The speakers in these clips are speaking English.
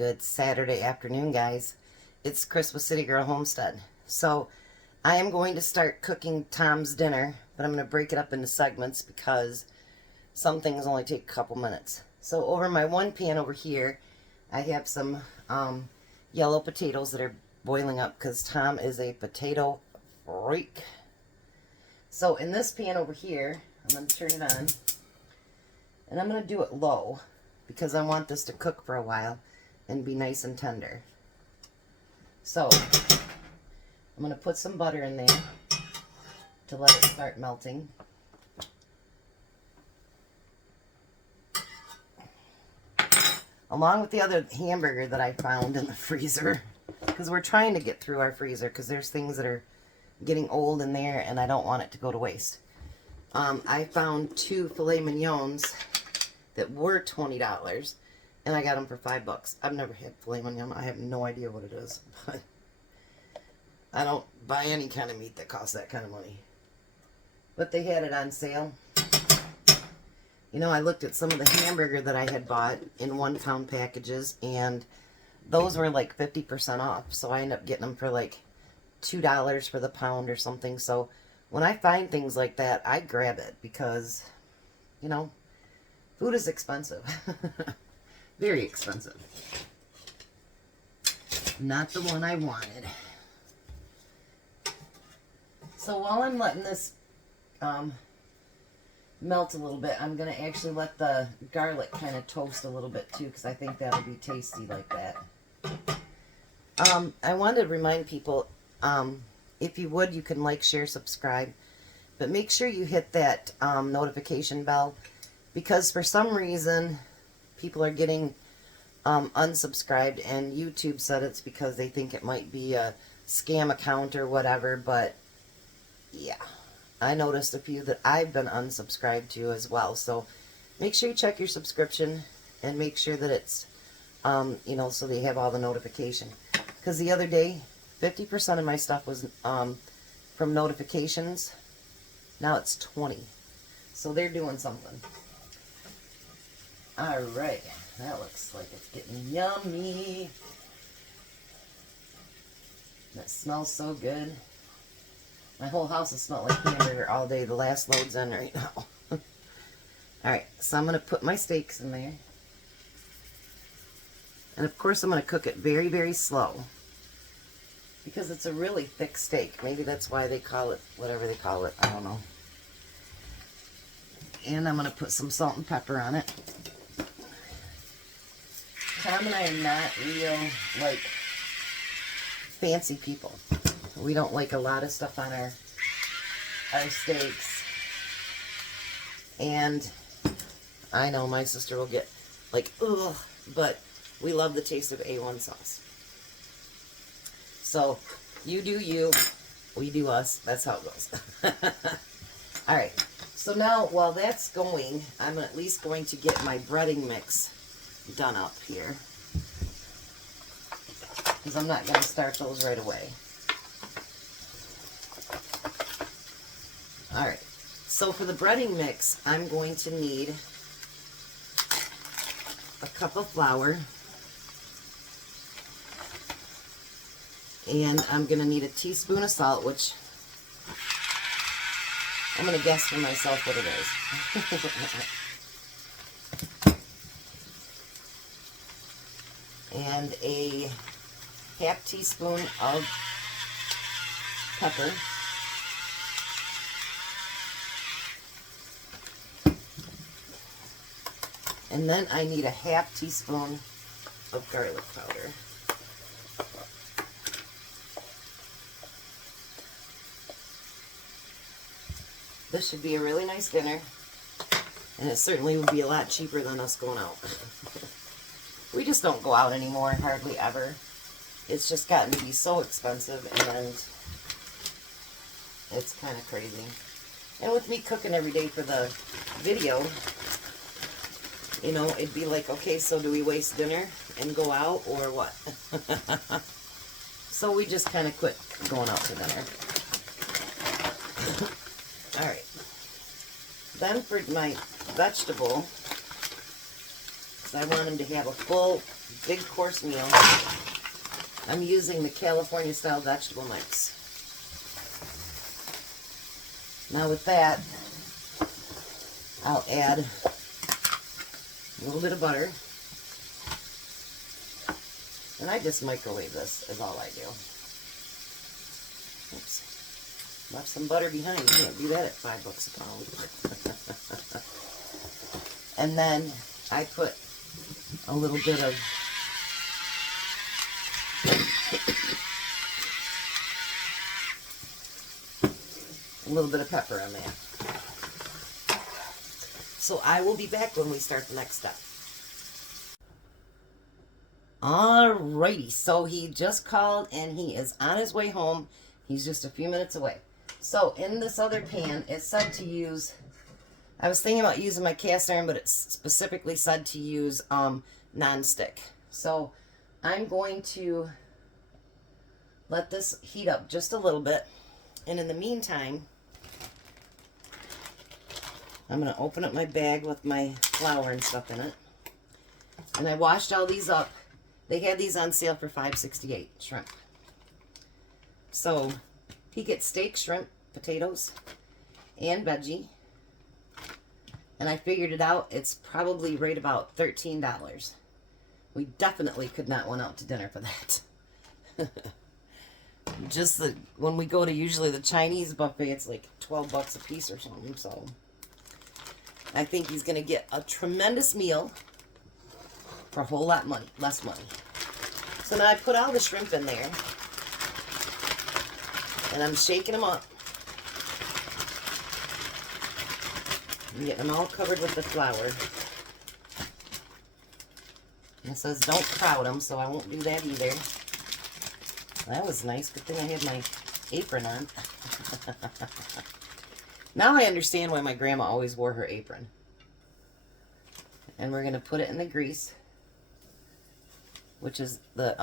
Good Saturday afternoon, guys. It's Chris with City Girl Homestead. So I am going to start cooking Tom's dinner, but I'm going to break it up into segments because some things only take a couple minutes. So over my one pan over here, I have some yellow potatoes that are boiling up because Tom is a potato freak. So in this pan over here, I'm going to turn it on, and I'm going to do it low because I want this to cook for a while and be nice and tender. So I'm going to put some butter in there to let it start melting. Along with the other hamburger that I found in the freezer, because we're trying to get through our freezer because there's things that are getting old in there and I don't want it to go to waste. I found 2 filet mignons that were $20 and I got them for $5. I've never had filet mignon. I have no idea what it is, but I don't buy any kind of meat that costs that kind of money. But they had it on sale. You know, I looked at some of the hamburger that I had bought in 1-pound packages, and those were like 50% off. So I ended up getting them for like $2 for the pound or something. So when I find things like that, I grab it because, you know, food is expensive. Very expensive. Not the one I wanted. So while I'm letting this melt a little bit, I'm going to actually let the garlic kind of toast a little bit too, because I think that'll be tasty like that. I wanted to remind people, if you would, you can like, share, subscribe, but make sure you hit that notification bell, because for some reason people are getting unsubscribed, and YouTube said it's because they think it might be a scam account or whatever. But yeah, I noticed a few that I've been unsubscribed to as well. So make sure you check your subscription and make sure that it's you know, so they have all the notification. Because the other day 50% of my stuff was from notifications. Now it's 20. So they're doing something. Alright, that looks like it's getting yummy. That smells so good. My whole house has smelled like hamburger all day. The last load's in right now. Alright, so I'm going to put my steaks in there. And of course I'm going to cook it very, very slow, because it's a really thick steak. Maybe that's why they call it whatever they call it. I don't know. And I'm going to put some salt and pepper on it. Tom and I are not real, like, fancy people. We don't like a lot of stuff on our steaks. And I know my sister will get like, ugh, but we love the taste of A1 sauce. So you do you, we do us. That's how it goes. Alright, so now while that's going, I'm at least going to get my breading mix done up here, because I'm not going to start those right away. Alright, so for the breading mix, I'm going to need a cup of flour, and I'm going to need a teaspoon of salt, which I'm going to guess for myself what it is. And a half teaspoon of pepper. And then I need a half teaspoon of garlic powder. This should be a really nice dinner, and it certainly would be a lot cheaper than us going out. We just don't go out anymore, hardly ever. It's just gotten to be so expensive, and it's kind of crazy. And with me cooking every day for the video, you know, it'd be like, okay, so do we waste dinner and go out, or what? So we just kind of quit going out to dinner. Alright. Then for my vegetable because I want him to have a full, big course meal. I'm using the California style vegetable mix. Now with that, I'll add a little bit of butter. And I just microwave this is all I do. Oops. Left some butter behind. You can't do that at $5 a pound. And then I put a little bit of pepper on that. So I will be back when we start the next step. Alrighty, so he just called and he is on his way home. He's just a few minutes away. So in this other pan, it said to use, I was thinking about using my cast iron, but it specifically said to use non-stick. So I'm going to let this heat up just a little bit. And in the meantime, I'm going to open up my bag with my flour and stuff in it. And I washed all these up. They had these on sale for $5.68 shrimp. So he gets steak, shrimp, potatoes, and veggie. And I figured it out. It's probably right about $13. We definitely could not went out to dinner for that. Just when we go to usually the Chinese buffet, it's like $12 a piece or something. So I think he's going to get a tremendous meal for a whole lot less money. So now I put all the shrimp in there, and I'm shaking them up. I'm getting them all covered with the flour. And it says don't crowd them, so I won't do that either. That was nice. Good thing I had my apron on. Now I understand why my grandma always wore her apron. And we're going to put it in the grease, which is the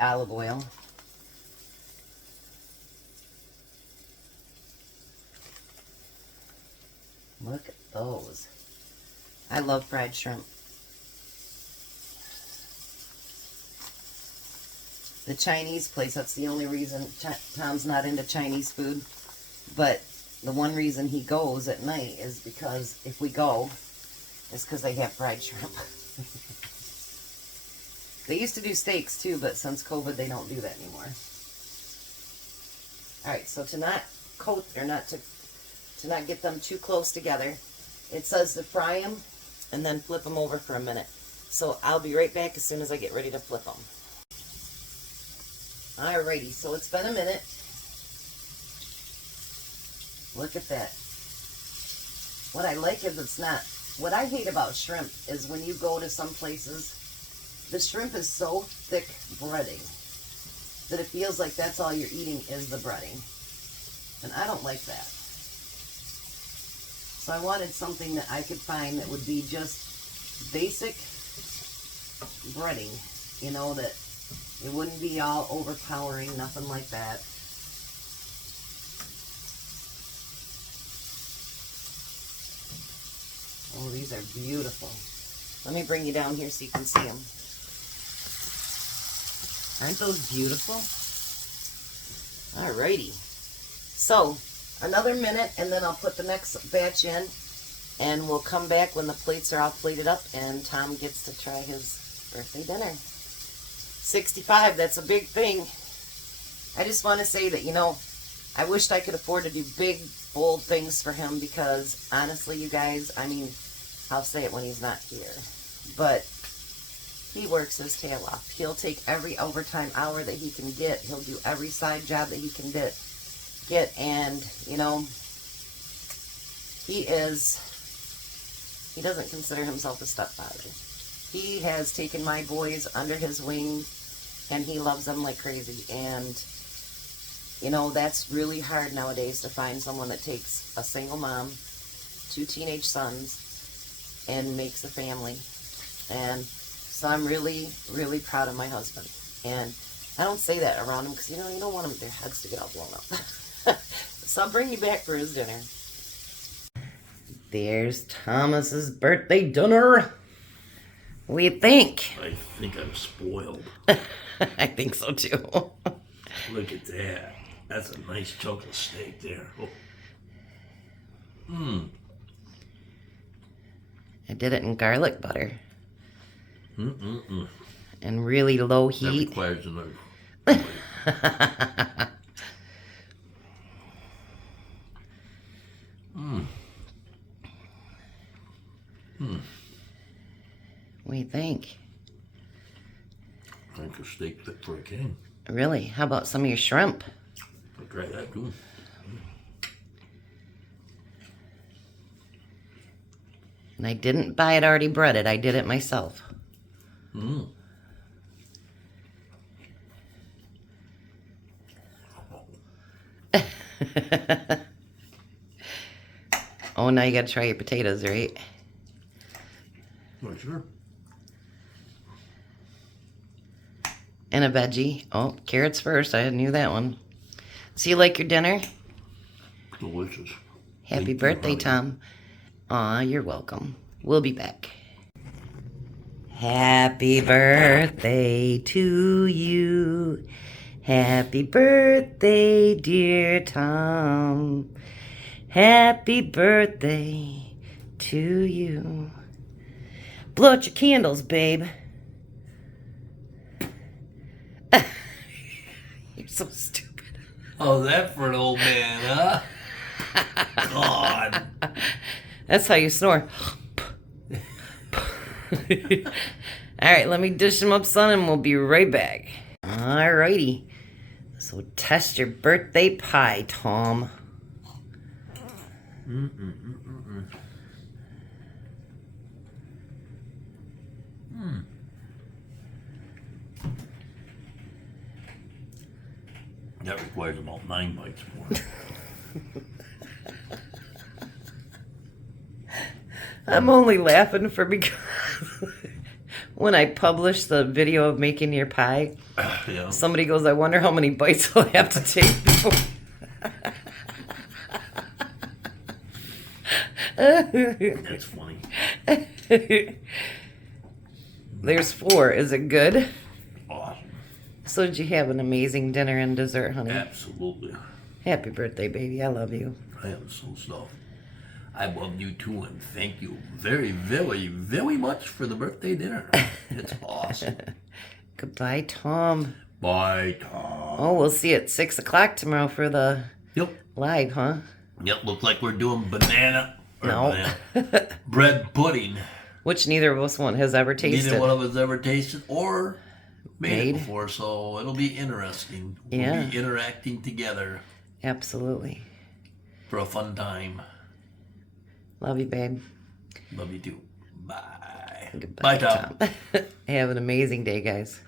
olive oil. Look at those. I love fried shrimp. The Chinese place, that's the only reason Tom's not into Chinese food. But the one reason he goes at night is because if we go, it's because they have fried shrimp. They used to do steaks too, but since COVID, they don't do that anymore. All right, so to not coat, or not to not get them too close together, it says to fry them and then flip them over for a minute. So I'll be right back as soon as I get ready to flip them. Alrighty, so it's been a minute. Look at that. What I like is it's not, what I hate about shrimp is when you go to some places, the shrimp is so thick breading that it feels like that's all you're eating is the breading. And I don't like that. So I wanted something that I could find that would be just basic breading, you know, that it wouldn't be all overpowering, nothing like that. Oh, these are beautiful. Let me bring you down here so you can see them. Aren't those beautiful? Alrighty. So, another minute and then I'll put the next batch in and we'll come back when the plates are all plated up and Tom gets to try his birthday dinner. 65, that's a big thing. I just want to say that, you know, I wished I could afford to do big, bold things for him because, honestly, you guys, I mean, I'll say it when he's not here, but he works his tail off. He'll take every overtime hour that he can get. He'll do every side job that he can get, and, you know, he doesn't consider himself a stepfather. He has taken my boys under his wing, and he loves them like crazy. And, you know, that's really hard nowadays to find someone that takes a single mom, 2 teenage sons, and makes a family. And so I'm really, really proud of my husband. And I don't say that around him because, you know, you don't want them, their heads to get all blown up. So I'll bring you back for his dinner. There's Thomas's birthday dinner. What do you think? I think I'm spoiled. I think so too. Look at that. That's a nice chunk of steak there. I did it in garlic butter. Mm-mm-mm. And really low That heat. requires another. What do you think? I think a steak fit for a king. Really? How about some of your shrimp? I'll try that too. And I didn't buy it already breaded. I did it myself. Mm. Oh, now you gotta try your potatoes, right? Oh, sure. And a veggie. Oh, carrots first. I knew that one. So you like your dinner? Delicious. Happy Thank you, birthday, honey. Tom. Aw, you're welcome. We'll be back. Happy birthday to you. Happy birthday, dear Tom. Happy birthday to you. Blow out your candles, babe. You're so stupid. Oh, that for an old man, huh? God. That's how you snore. Alright, let me dish them up, son, and we'll be right back. Alrighty. So test your birthday pie, Tom. That requires about 9 bites more. I'm only laughing for because when I publish the video of making your pie, Yeah. somebody goes, I wonder how many bites I'll have to take before. That's funny. There's 4. Is it good? Awesome. So did you have an amazing dinner and dessert, honey? Absolutely. Happy birthday, baby. I love you. I am so stuffed. I love you too, and thank you very, very, very much for the birthday dinner. It's awesome. Goodbye, Tom. Bye, Tom. Oh, we'll see you at 6 o'clock tomorrow for the Yep. live, huh? Yep, look like we're doing banana. Or No. banana. Bread pudding. Which neither of us one has ever tasted. Neither one of us ever tasted or made it Made. before, so it'll be interesting. We'll Yeah. be interacting together Absolutely. for a fun time. Love you, babe. Love you too. Bye. Goodbye, Bye, Tom. Have an amazing day, guys.